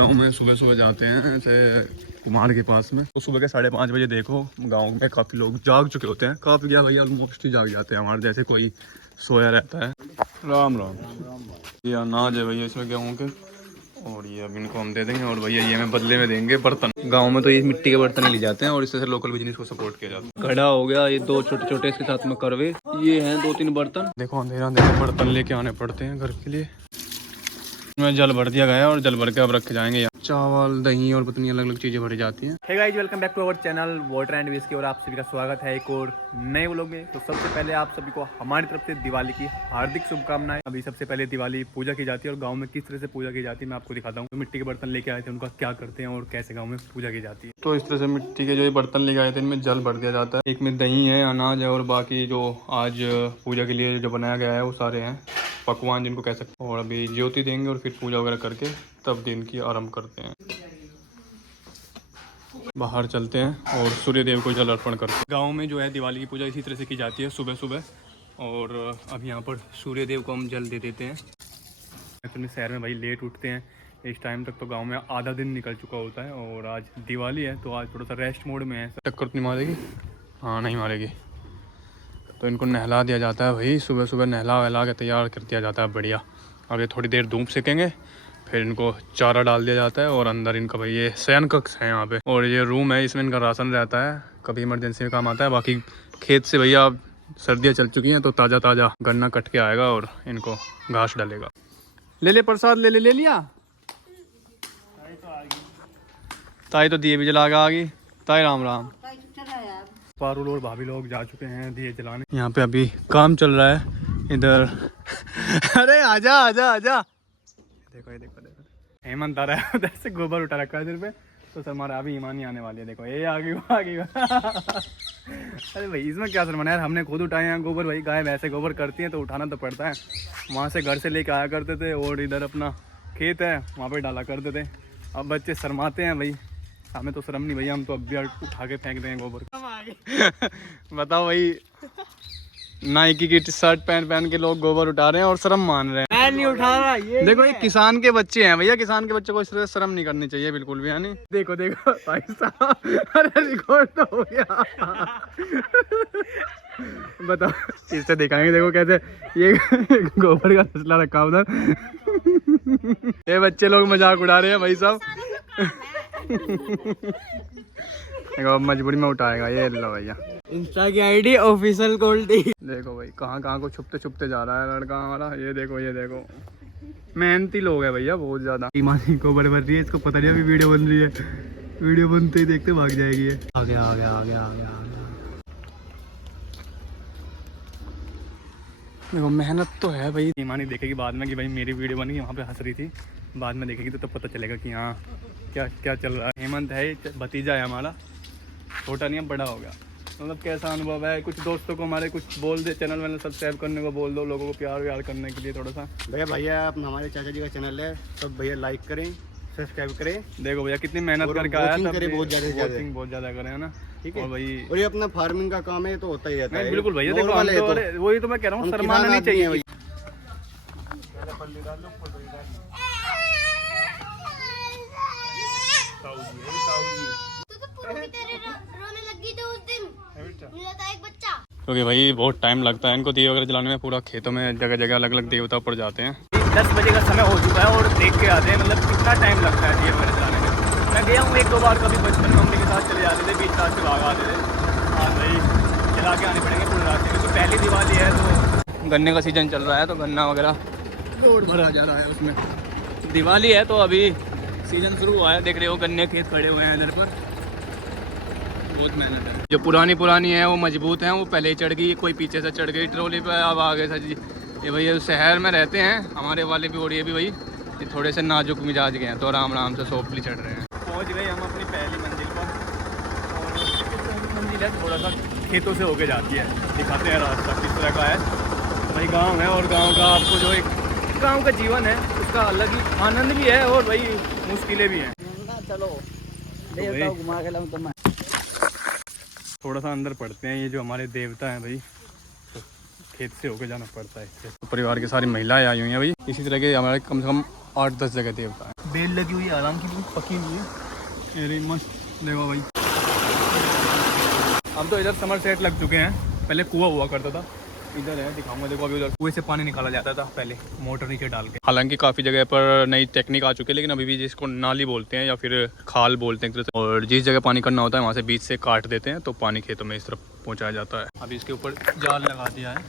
गाँव में सुबह सुबह जाते हैं ऐसे कुमार के पास में, तो सुबह के 5:30 बजे देखो गांव में काफ़ी लोग जाग चुके होते हैं। काफ़ी क्या भैया ऑलमोस्ट ही जाग जाते हैं, हमारे जैसे कोई सोया रहता है। राम राम। ये अनाज है भैया इसमें गेहूँ के, और ये अब इनको हम दे देंगे और भैया ये हमें बदले में देंगे बर्तन। गांव में तो ये मिट्टी के बर्तन ही ले जाते हैं और इससे लोकल बिजनेस को सपोर्ट किया जाता है। घड़ा हो गया, ये 2 छोटे छोटे इसके साथ में करवे, ये हैं 2-3 बर्तन। देखो अंधेरा अंधेरा बर्तन लेके आने पड़ते हैं घर के लिए। इसमें जल भर दिया गया है और जल भर के अब रखे जाएंगे। चावल दही और पत्नी अलग अलग चीजें भरी जाती हैं। Hey guys, welcome back to our channel Water and Whisky और आप सभी का स्वागत है एक और नए व्लॉग में। तो सबसे पहले आप सभी को हमारी तरफ से दिवाली की हार्दिक शुभकामनाएं। अभी सबसे पहले दिवाली पूजा की जाती है और गांव में किस तरह से पूजा की जाती है मैं आपको दिखाता हूँ। तो मिट्टी के बर्तन लेके आए थे, उनका क्या करते हैं और कैसे गाँव में पूजा की जाती है। तो इस तरह से मिट्टी के जो ये बर्तन लेके आए थे इनमें जल भर दिया जाता है। एक में दही है, अनाज है और बाकी जो आज पूजा के लिए जो बनाया गया है वो सारे हैं पकवान जिनको कह सकते हैं। और अभी ज्योति देंगे और फिर पूजा वगैरह करके तब दिन की आरंभ करते हैं। बाहर चलते हैं और सूर्य देव को जल अर्पण करते हैं। गाँव में जो है दिवाली की पूजा इसी तरह से की जाती है सुबह सुबह। और अब यहाँ पर सूर्य देव को हम जल दे देते हैं। अपने शहर में भाई लेट उठते हैं, इस टाइम तक तो गांव में आधा दिन निकल चुका होता है। और आज दिवाली है तो आज थोड़ा सा रेस्ट मोड में है। चक्कर नहीं मारेगी? हाँ नहीं मारेगी। तो इनको नहला दिया जाता है भाई, सुबह सुबह नहला वहला के तैयार कर दिया जाता है बढ़िया। अब ये थोड़ी देर धूप सेकेंगे, फिर इनको चारा डाल दिया जाता है और अंदर इनका भाई ये शयन कक्ष है यहाँ पे। और ये रूम है, इसमें इनका राशन रहता है, कभी इमरजेंसी में काम आता है। बाकी खेत से भैया अब सर्दियाँ चल चुकी हैं तो ताज़ा ताज़ा गन्ना कट के आएगा और इनको घास डालेगा। ले ले प्रसाद, ले लिया। ताई तो दिए भी जला के आ गई। ताई राम राम। पारुल और भाभी लोग जा चुके हैं दिए जलाने। यहाँ पे अभी काम चल रहा है इधर। अरे आजा आजा आजा। देखो ये देखो देखो हेमंत आ रहा है उधर से, गोबर उठा रखा है सिर पे। तो सर हमारा अभी ईमानी आने वाली है। देखो ये आ गई, वो आ गई। अरे भाई इसमें क्या शर्माना यार, हमने खुद उठाए हैं गोबर। भाई गाय वैसे गोबर करती हैं तो उठाना तो पड़ता है। वहाँ से घर से लेके आया करते थे और इधर अपना खेत है वहाँ पे डाला करते थे। अब बच्चे शर्माते हैं भाई, हमें तो शर्म नहीं भैया, हम तो अब भी उठा के फेंक दें गोबर। बताओ भाई, नाइकी की शर्ट पहन के लोग गोबर उठा रहे हैं और शर्म मान रहे हैं। मैं नहीं उठा रहा ये। देखो ये किसान के बच्चे हैं भैया, किसान के बच्चों को इस तरह शर्म नहीं करनी चाहिए बिल्कुल भी, है नहीं। देखो देखो भाई साहब, अरे रिकॉर्ड तो हो गया। बताओ इससे दिखाएंगे, देखो कैसे ये गोबर का तसला रखा उधर। ये बच्चे लोग मजाक उड़ा रहे हैं भाई साहब। देखो मजबूरी में उठाएगा ये। लो भैया इंस्टा की आईडी ऑफिशियल गोल्डी। देखो भाई कहाँ को छुपते छुपते जा रहा है लड़का हमारा। ये देखो मेहनती लोग है भैया बहुत ज्यादा। ईमानी को बन रही है, इसको पता नहीं अभी वीडियो बन रही है। वीडियो बनते ही देखते भाग जाएगी ये। आ गया। देखो मेहनत तो है भाई। ईमानी देखेगी बाद में कि भाई मेरी वीडियो बनी, वहाँ पे हंस रही थी। बाद में देखेगी तो तब पता चलेगा कि हाँ क्या चल रहा है। हेमंत है, भतीजा है हमारा, छोटा नहीं है बड़ा हो गया। मतलब कैसा अनुभव है? कुछ दोस्तों को हमारे कुछ बोल दे, चैनल वैनल सब्सक्राइब करने को बोल दो, लोगों को प्यार व्यार करने के लिए थोड़ा सा। भैया आप हमारे चाचा जी का चैनल है, सब भैया लाइक करें, सब्सक्राइब करें। देखो भैया कितनी मेहनत करके आया था, बहुत ज्यादा करें है ना। ठीक है और भाई और ये अपना फार्मिंग का काम है तो होता ही रहता है। बिल्कुल भैया, देखो वही तो मैं कह रहा हूँ, शर्माना नहीं चाहिए। क्योंकि भाई बहुत टाइम लगता है इनको दिए वगैरह जलाने में। पूरा खेतों में जगह जगह अलग अलग देवता पर जाते हैं। 10 बजे का समय हो चुका है और देख के आते हैं मतलब कितना टाइम लगता है दिए वगैरह जलाने में। मैं गया हूँ 1-2 बार, कभी बचपन में मम्मी के साथ चले जाते थे, 20 साल से भाग आते थे। हाँ भाई जला के आने पड़ेंगे पूरे रास्ते में। तो पहली दिवाली है तो गन्ने का सीजन चल रहा है तो गन्ना वगैरह रोड भरा जा रहा है उसमें। दिवाली है तो अभी सीजन शुरू हुआ है। देख रहे हो गन्ने खेत खड़े हुए हैं इधर पर, बहुत मेहनत है। जो पुरानी है वो मजबूत हैं, वो पहले ही चढ़ गई, कोई पीछे से चढ़ गई ट्रॉली पे, अब आगे से जी। ये भैया शहर में रहते हैं हमारे वाले भी, और ये भी भाई ये थोड़े से नाजुक मिजाज के हैं तो आराम से सोपली चढ़ रहे हैं। पहुंच गए हम अपनी पहली मंजिल पर। और मंजिल है थोड़ा सा खेतों से होके जाती है, दिखाते हैं रास्ता किस तरह का है। भाई गाँव है और गाँव का आपको जो एक गाँव का जीवन है उसका अलग ही आनंद भी है और भाई मुश्किलें भी हैं। चलो घुमा के लाऊं तो मैं थोड़ा सा अंदर पड़ते हैं। ये जो हमारे देवता हैं भाई, तो खेत से होके जाना पड़ता है। तो परिवार की सारी महिलाएं आई हुई हैं भाई। इसी तरह के हमारे कम से कम 8-10 जगह देवता हैं। बेल लगी हुई है, हालांकि भी पकी हुई है। अरे मस्त देखो भाई। अब तो इधर समर सेट लग चुके हैं, पहले कुआं हुआ करता था। इधर है, दिखाऊंगा देखो। अभी उधर कुएं से पानी निकाला जाता था पहले मोटर नीचे डाल के। हालांकि काफ़ी जगह पर नई टेक्निक आ चुकी है, लेकिन अभी भी जिसको नाली बोलते हैं या फिर खाल बोलते हैं एक तरह से, और जिस जगह पानी करना होता है वहाँ से बीच से काट देते हैं तो पानी खेतों में इस तरफ पहुँचाया जाता है। अभी इसके ऊपर जाल लगा दिया है,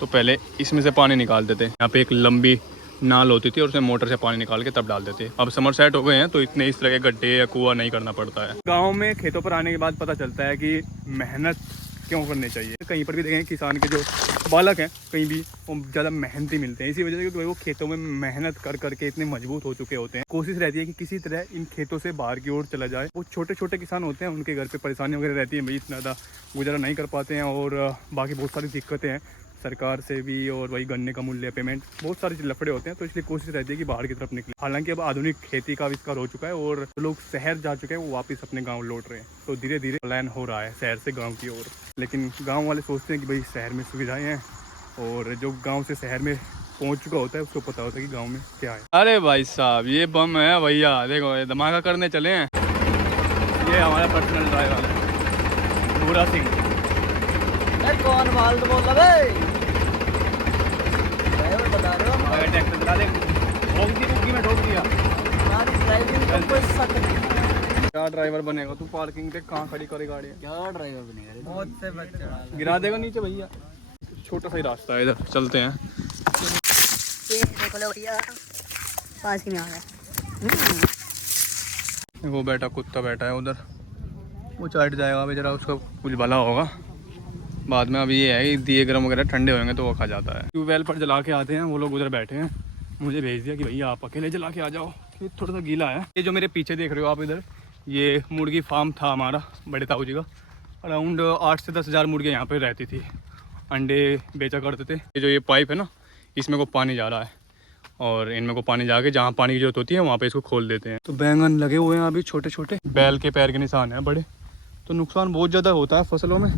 तो पहले इसमें से पानी निकाल देते हैं। यहाँ पे एक लंबी नाल होती थी और उसमें मोटर से पानी निकाल के तब डाल देते हैं। अब समर सेट हो गए हैं तो इतने इस तरह के गड्ढे या कुआं नहीं करना पड़ता है। गांव में खेतों पर आने के बाद पता चलता है कि मेहनत क्यों करनी चाहिए। कहीं पर भी देखें किसान के जो बालक हैं कहीं भी वो ज़्यादा मेहनती मिलते हैं, इसी वजह से क्योंकि वो खेतों में मेहनत कर करके इतने मजबूत हो चुके होते हैं। कोशिश रहती है कि किसी तरह इन खेतों से बाहर की ओर चला जाए। वो छोटे छोटे किसान होते हैं, उनके घर पे परेशानी वगैरह रहती है, भाई इतना ज़्यादा गुजारा नहीं कर पाते हैं और बाकी बहुत सारी दिक्कतें हैं सरकार से भी, और वही गन्ने का मूल्य, पेमेंट, बहुत सारे लफड़े होते हैं। तो इसलिए कोशिश रहती है कि बाहर की तरफ निकले। हालांकि अब आधुनिक खेती का आविष्कार हो चुका है और लोग शहर जा चुके हैं, वो वापस अपने गांव लौट रहे हैं। तो धीरे धीरे प्लान हो रहा है शहर से गांव की ओर। लेकिन गांव वाले सोचते हैं कि भाई शहर में सुविधाएं हैं, और जो गांव से शहर में पहुंच चुका होता है उसको पता होता है कि गाँव में क्या है। अरे भाई साहब ये बम है भैया, देखो ये धमाका करने चले हैं। ये हमारा पर्सनल ड्राइवर है भूरा सिंह। कौन माल तो बोल रहा बता रहे हो? ट्रैक्टर चला दे, ठोक दी रुकी में, ठोक दिया। हमारी ड्राइविंग का कोई शक नहीं। क्या ड्राइवर बनेगा तू? पार्किंग पे कहाँ खड़ी करे गाड़ी? क्या ड्राइवर बनेगा? बहुत से बच्चे गिरा देगा नीचे भैया। छोटा सा ही रास्ता है, इधर चलते हैं। पास की नहीं आ रहा। वो बैठा कुत्ता बैठा है उधर, वो चाट जाएगा अभी, जरा उसका कुछ भला होगा बाद में। अभी ये है कि दिए गरम वगैरह ठंडे होंगे तो वो खा जाता है। ट्यूबवेल पर जला के आते हैं, वो लोग उधर बैठे हैं। मुझे भेज दिया कि भैया आप अकेले जला के आ जाओ, ये थोड़ा सा गीला है। ये जो मेरे पीछे देख रहे हो आप इधर, ये मुर्गी फार्म था हमारा बड़े ताऊ जी का। अराउंड 8 से 10 हज़ार मुर्गियाँ यहाँ पर रहती थी, अंडे बेचा करते थे। ये जो ये पाइप है ना, इसमें को पानी जा रहा है और इनमें को पानी जाके जहाँ पानी की जरूरत होती है वहाँ पे इसको खोल देते हैं। तो बैंगन लगे हुए हैं अभी छोटे छोटे, बैल के पैर के निशान हैं बड़े, तो नुकसान बहुत ज़्यादा होता है फसलों में।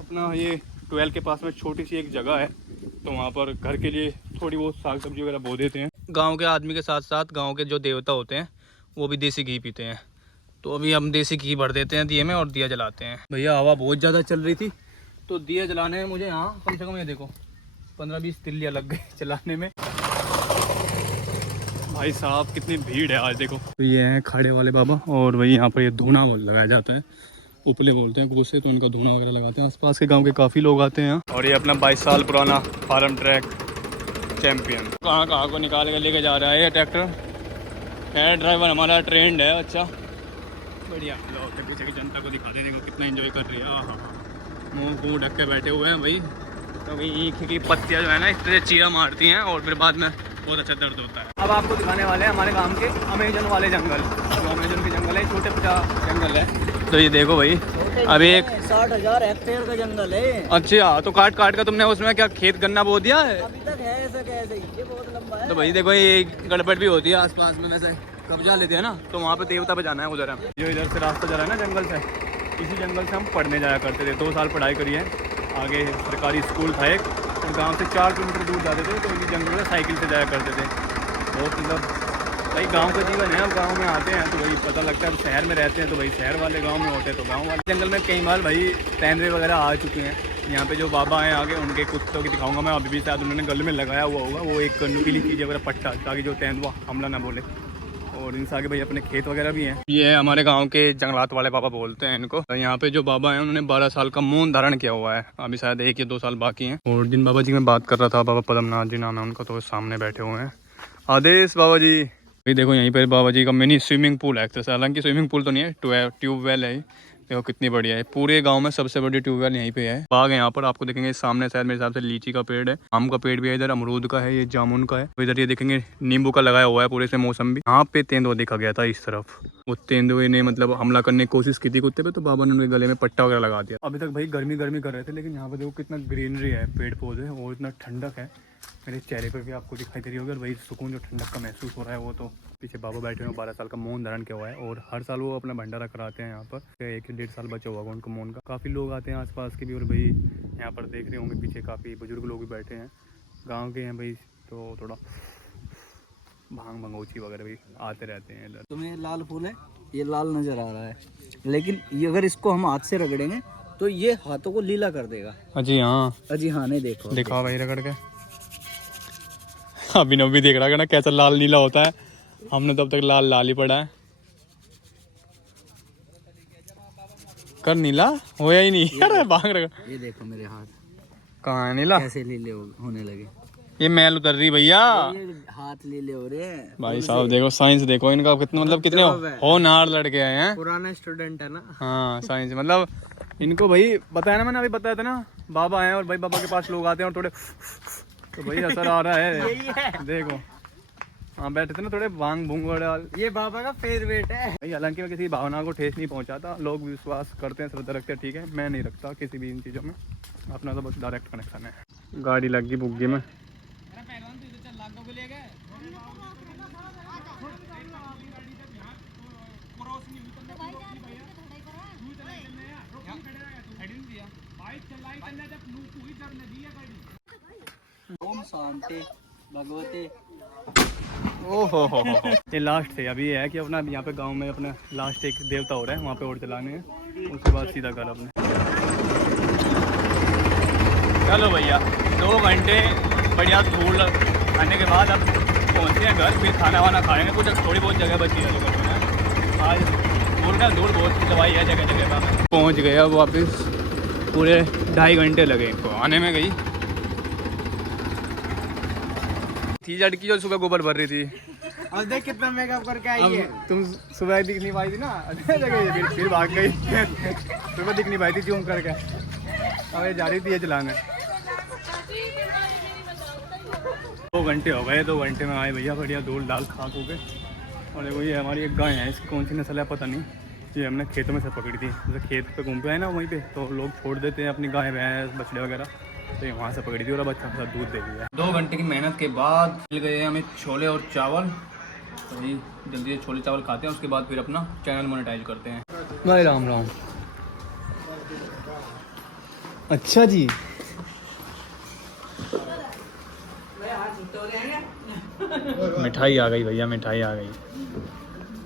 अपना ये ट्वेल्व के पास में छोटी सी एक जगह है, तो वहाँ पर घर के लिए थोड़ी बहुत साग सब्जी वगैरह बो देते हैं। गांव के आदमी के साथ साथ गांव के जो देवता होते हैं वो भी देसी घी पीते हैं, तो अभी हम देसी घी भर देते हैं दिए में और दिया जलाते हैं। भैया हवा बहुत ज़्यादा चल रही थी, तो दिया जलाने में मुझे यहाँ कम से कम ये देखो 15-20 तिल्लियाँ लग गई चलाने में। भाई साहब कितनी भीड़ है आज देखो। तो ये हैं खाड़े वाले बाबा, और वही यहाँ पर ये धूना लगाया जाता है, उपले बोलते हैं गुस्से, तो इनका धुना वगैरह लगाते हैं। आसपास के गांव के काफ़ी लोग आते हैं। और ये अपना 22 साल पुराना फार्म ट्रैक चैम्पियन कहाँ कहाँ को निकाल के लेके जा रहा है ये ट्रैक्टर। है ड्राइवर हमारा ट्रेंड है, अच्छा बढ़िया। लोग के पीछे की जनता को दिखाते देखो कितना एंजॉय कर रही है। हाँ मुँह ढक के बैठे हुए हैं भाई, क्योंकि ईख की पत्तियाँ जो है ना इस तरह चीरा मारती हैं और फिर बाद में बहुत अच्छा दर्द होता है। अब आपको दिखाने वाले हैं हमारे गांव के अमेजन वाले जंगल। जो अमेजन के जंगल है, छोटे 50 जंगल है। तो ये देखो भाई, अभी एक 60,000 हेक्टेयर का जंगल है। अच्छा, तो काट काट का तुमने उसमें क्या खेत गन्ना बो दिया है? अभी तक है ऐसा कैसे ही, ये बहुत लंबा है। तो भाई देखो ये गड़बड़ भी होती है आसपास में, वैसे कब्जा लेते हैं ना, तो वहाँ पे देवता पे जाना है उधर। हम जो इधर से रास्ता जा रहा है ना जंगल से, इसी जंगल से हम पढ़ने जाया करते थे। 2 साल पढ़ाई करी है, आगे सरकारी स्कूल था एक, और गाँव से 4 किलोमीटर दूर जाते थे, तो इसी जंगल में साइकिल से जाया करते थे। बहुत मतलब भाई गांव का जीवन है। अब गांव में आते हैं तो वही पता लगता है। अब शहर में रहते हैं तो भाई शहर वाले, गांव में होते हैं तो गांव वाले। जंगल में कई बार भाई तेंदुए वगैरह आ चुके हैं। यहाँ पे जो बाबा हैं आगे, उनके कुत्तों की दिखाऊंगा मैं। अभी भी शायद उन्होंने गले में लगाया हुआ होगा वो एक नुकीली चीज़ वगैरह पट्टा, ताकि जो तेंदुआ हमला ना बोले। और इनसे आगे भाई अपने खेत वगैरह भी हैं। ये है हमारे गाँव के जंगलात वाले बाबा बोलते हैं इनको। यहाँ पे जो बाबा हैं उन्होंने 12 साल का मौन धारण किया हुआ है, अभी शायद 1 या 2 साल बाकी हैं। और जिन बाबा जी में बात कर रहा था, बाबा पद्मनाथ जी नाम है उनका, तो सामने बैठे हुए हैं। आदेश बाबा जी। ये देखो यहीं पर बाबा जी का मिनी स्विमिंग पूल है। हालांकि स्विमिंग पूल तो नहीं है, ट्यूबवेल है। देखो कितनी बढ़िया है, पूरे गांव में सबसे बड़ी ट्यूबवेल यहीं पे है। बाग है यहाँ पर, आपको देखेंगे सामने शायद मेरे हिसाब से लीची का पेड़ है, आम का पेड़ भी है, इधर अमरूद का है, ये जामुन का है। तो इधर ये देखेंगे नींबू का लगाया हुआ है पूरे से मौसम भी। यहाँ पे तेंदुआ देखा गया था इस तरफ, वो तेंदुए ने मतलब हमला करने की कोशिश की थी कुत्ते पे, तो बाबा ने उनके गले में पट्टा वगैरह लगा दिया। अभी तक भाई गर्मी गर्मी कर रहे थे, लेकिन यहाँ पे देखो कितना ग्रीनरी है, पेड़ पौधे और इतना ठंडक है। मेरे चेहरे पर भी आपको दिखाई दे रही होगी, और वही सुकून जो ठंडक का महसूस हो रहा है वो तो। पीछे बाबा बैठे हुए 12 साल का मौन धारण किया हुआ है, और हर साल वो अपना भंडारा कराते हैं यहाँ पर। 1 से 1.5 साल बचा हुआ उनको मौन का। काफ़ी लोग आते हैं आसपास के भी, और भाई यहाँ पर देख रहे होंगे पीछे काफ़ी बुजुर्ग लोग भी बैठे हैं, गाँव के हैं भाई, तो थोड़ा भांग भंगोची वगैरह भी आते रहते हैं इधर। तुम्हें लाल फूल है, ये लाल नजर आ रहा है, लेकिन ये अगर इसको हम हाथ से रगड़ेंगे तो ये हाथों को लीला कर देगा। अजी हाँ, अजी हाँ, नहीं देखो दिखाओ भाई रगड़ के। अभिनव भी देख रहा है ना कैसा लाल नीला होता है, हमने तो अब तक लाल लाल ही पड़ा है। कर नीला होया ही नहीं। अरे भांग रगड़, ये देखो मेरे हाथ कहाँ है नीला? कैसे लीले होने लगे, ये मैल उतर रही भैया। ये हाथ लीले हो रहे हैं। भाई साहब देखो साइंस देखो इनका कितना, मतलब कितने होनहार लड़के आए हैं। पुराना स्टूडेंट है ना। हाँ साइंस मतलब इनको भाई बताया ना, मैंने अभी बताया था ना, बाबा हैं और भाई बाबा के पास लोग आते हैं और थोड़े तो भाई असर आ रहा है। देखो हाँ बैठे थे ना थोड़े भांग भूंग वाले, ये बाबा का फेवरेट है भाई। हालांकि मैं किसी भावना को ठेस नहीं पहुंचाता, लोग विश्वास करते हैं, श्रद्धा रखते हैं, ठीक है, मैं नहीं रखता किसी भी इन चीज़ों में, अपना तो बस डायरेक्ट कनेक्शन है। गाड़ी लग गई बुग्गी में। ओम शांति भगवते। ओहो हो। ये लास्ट है अभी, ये है कि अपना यहाँ पे गांव में अपना लास्ट एक देवता हो रहा है, वहाँ पे और चलाने हैं, उसके बाद सीधा घर अपने। चलो भैया 2 घंटे बढ़िया धूल खाने के बाद अब पहुँचते हैं घर, फिर खाना वाना खाएंगे। कुछ थोड़ी बहुत जगह बची है जो करना, आज धूल बहुत दवाई है जगह जगह का। पहुँच गए अब वापस, पूरे 2.5 घंटे लगे इनको आने में। गई थी लड़की जो सुबह गोबर भर रही थी, अब देख कितना मेकअप करके आई है। तुम सुबह दिख नहीं पाई थी ना जगह, फिर भाग गई। सुबह दिख नहीं पाई थी जूम करके, अब ये जा रही थी ये चलाने। 2 घंटे हो गए, 2 घंटे में आए भैया बढ़िया धूल दाल खा खू के। और देखो ये हमारी एक गाय है, इसकी कौन सी नस्ल है पता नहीं, ये हमने खेतों में से पकड़ी थी। जैसे खेत पे घूम पे आए ना वहीं पे, तो लोग छोड़ देते हैं अपनी गाय भैंस बछड़े वगैरह, तो ये वहाँ से पकड़ी थी और अब अच्छा खासा दूध दे दिया। 2 घंटे की मेहनत के बाद मिल गए हमें छोले और चावल, तो भाई जल्दी से छोले चावल खाते हैं, उसके बाद फिर अपना चैनल मोनेटाइज करते हैं। भाई राम राम। अच्छा जी, मिठाई आ गई भैया, मिठाई आ गई।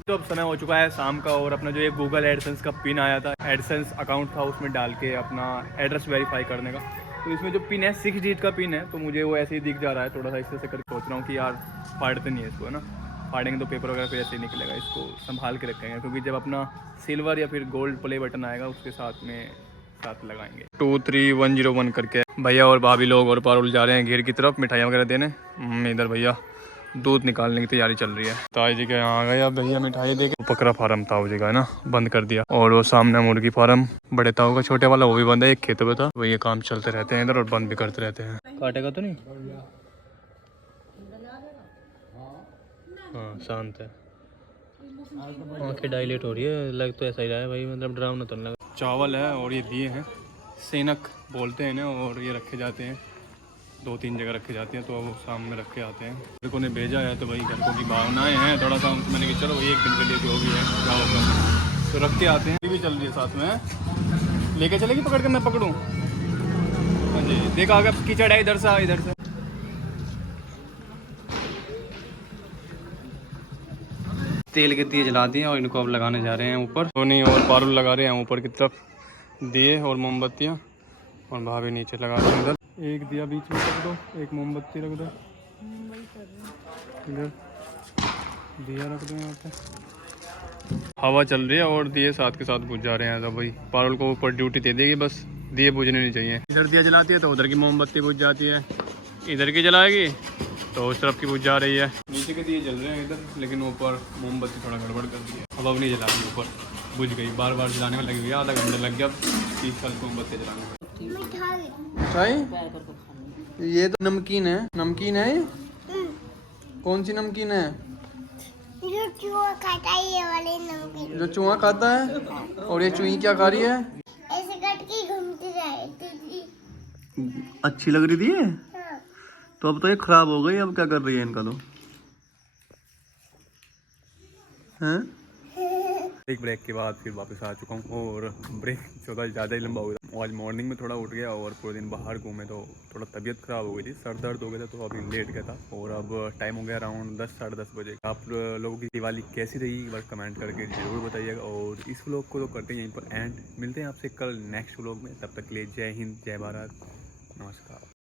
तो अब समय हो चुका है शाम का, और अपना जो ये गूगल एडसेंस का पिन आया था, एडसेंस अकाउंट था, उसमें डाल के अपना एड्रेस वेरीफाई करने का। तो इसमें जो पिन है 6 डिजिट का पिन है, तो मुझे वो ऐसे ही दिख जा रहा है, थोड़ा सा इससे से करके सोच रहा हूँ कि यार फाड़ते नहीं है इसको, है ना, फाड़ेंगे तो पेपर वगैरह फिर ऐसे ही निकलेगा, इसको संभाल के रखेंगे, क्योंकि जब अपना सिल्वर या फिर गोल्ड प्ले बटन आएगा उसके साथ में साथ लगाएंगे। 23101 करके भैया और भाभी लोग और पारुल जा रहे हैं घेर की तरफ मिठाइयाँ वगैरह देने। इधर भैया दूध निकालने की तैयारी चल रही है। ताई जी के यहाँ आ गए अब भैया मिठाई देके। बकरा फार्म ताऊ जी का है ना, बंद कर दिया, और वो सामने मुर्गी फार्म बड़े ताऊ का छोटे वाला वो भी बंद है, एक खेतों पे था। वो ये काम चलते रहते हैं इधर और बंद भी करते रहते हैं। काटेगा तो नहीं? हाँ शांत है, आँखें डायलेट हो रही है, लग तो ऐसा ही रहा है भाई, मतलब डरावना तो नहीं लगा। चावल है और ये दिए हैं, सेनक बोलते हैं ना, और ये रखे जाते हैं 2-3 जगह रखे जाते हैं, तो वो सामने रख के आते हैं। घर को ने भेजा है तो भाई घर को की भावनाएं हैं थोड़ा सा, मैंने कि चलो भाई 1 दिन के लिए जो भी है क्या होगा, तो रख के आते हैं। ये भी चल रही है साथ में, लेके चलेगी पकड़ के, मैं पकड़ूँ? हाँ जी, देखा अगर कीचड़ है इधर से, इधर से। तेल के दिए जला दिए और इनको अब लगाने जा रहे हैं ऊपर। सोनी और पारुल लगा रहे हैं ऊपर की तरफ दिए और मोमबत्तियाँ, और भाभी नीचे लगा रहे हैं। इधर एक दिया बीच में रख दो, एक मोमबत्ती रख दो, इधर दिया रख दो। यहाँ पे हवा चल रही है और दिए साथ के साथ बुझ जा रहे हैं। तो भाई पारुल को ऊपर ड्यूटी दे देगी, बस दिए बुझने नहीं चाहिए। इधर दिया जलाती है तो उधर की मोमबत्ती बुझ जाती है, इधर की जलाएगी तो उस तरफ की बुझ जा रही है। नीचे के दिए जल रहे हैं इधर, लेकिन ऊपर मोमबत्ती थोड़ा गड़बड़ कर दी है, अब नहीं जला रही, ऊपर बुझ गई। बार बार जलाने में लगी हुई है, आधा घंटा लग गया 30 मोमबत्ती जलाने में। ये तो नमकीन है, नमकीन है ये? कौन सी नमकीन है? जो चूहा खाता है, ये वाली नमकीन। जो चूहा खाता है? और ये चूही क्या खा रही है? ऐसे कट के घूमती रहती थी। अच्छी लग रही थी ये? हाँ। तो अब तो ये खराब हो गई, अब क्या कर रही है इनका तो? हैं? एक ब्रेक के बाद फिर वापस आ चुका हूँ, और ब्रेक ज़्यादा ही लंबा हो गया। आज मॉर्निंग में थोड़ा उठ गया और पूरे दिन बाहर घूमे तो थोड़ा तबीयत ख़राब हो गई थी, सर दर्द हो गया था, तो अभी लेट गया था। और अब टाइम हो गया अराउंड 10 साढ़े 10 बजे। आप लोगों की दिवाली कैसी रही एक बार कमेंट करके ज़रूर बताइएगा। और इस व्लॉग को तो करते हैं यहीं पर एंड, मिलते हैं आपसे कल नेक्स्ट व्लॉग में। तब तक के लिए जय हिंद, जय भारत, नमस्कार।